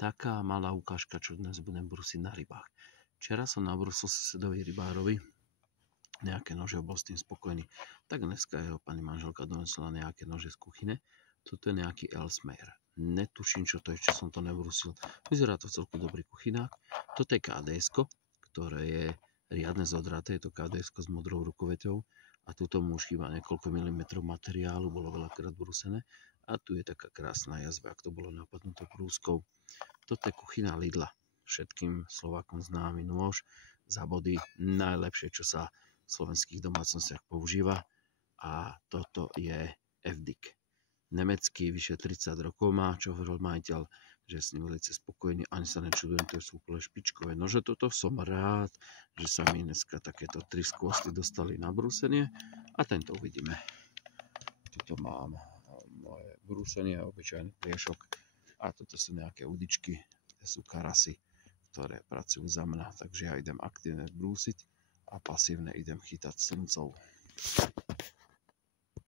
taká malá ukážka, čo dnes budem brúsiť na rybách. Včera som nabrúsil susedovi rybárovi nejaké nože, bol s tým spokojný. Tak dneska jeho pani manželka donesla nejaké nože z kuchyne. Toto je nejaký Elsmere. Netuším, čo to je, čo som to nebrúsil. Vyzerá to celku dobrý kuchynák. Toto je KDS-ko, ktoré je riadne zodraté. Je to KDS-ko s modrou rukoveťou. A tuto mu už chýba niekoľko milimetrov materiálu, bolo veľakrát brúsené. A tu je taká krásna jazva, ak to bolo napadnuté prúskou. Toto je kuchyna Lidla. Všetkým Slovákom známy nôž za body, najlepšie, čo sa v slovenských domácnostiach používa. A toto je FDIC. Nemecký, vyše 30 rokov má, čo hovoril majiteľ, že je s ním veľmi spokojný, ani sa nečudujem, to sú úplne špičkové nože. Toto som rád, že sa mi dneska takéto 3 skvosty dostali na brúsenie a tento uvidíme. Tuto mám moje brúsenie, obyčajný pliešok a toto sú nejaké udičky, to sú karasy, ktoré pracujú za mňa, takže ja idem aktívne brúsiť a pasívne idem chytať slncov.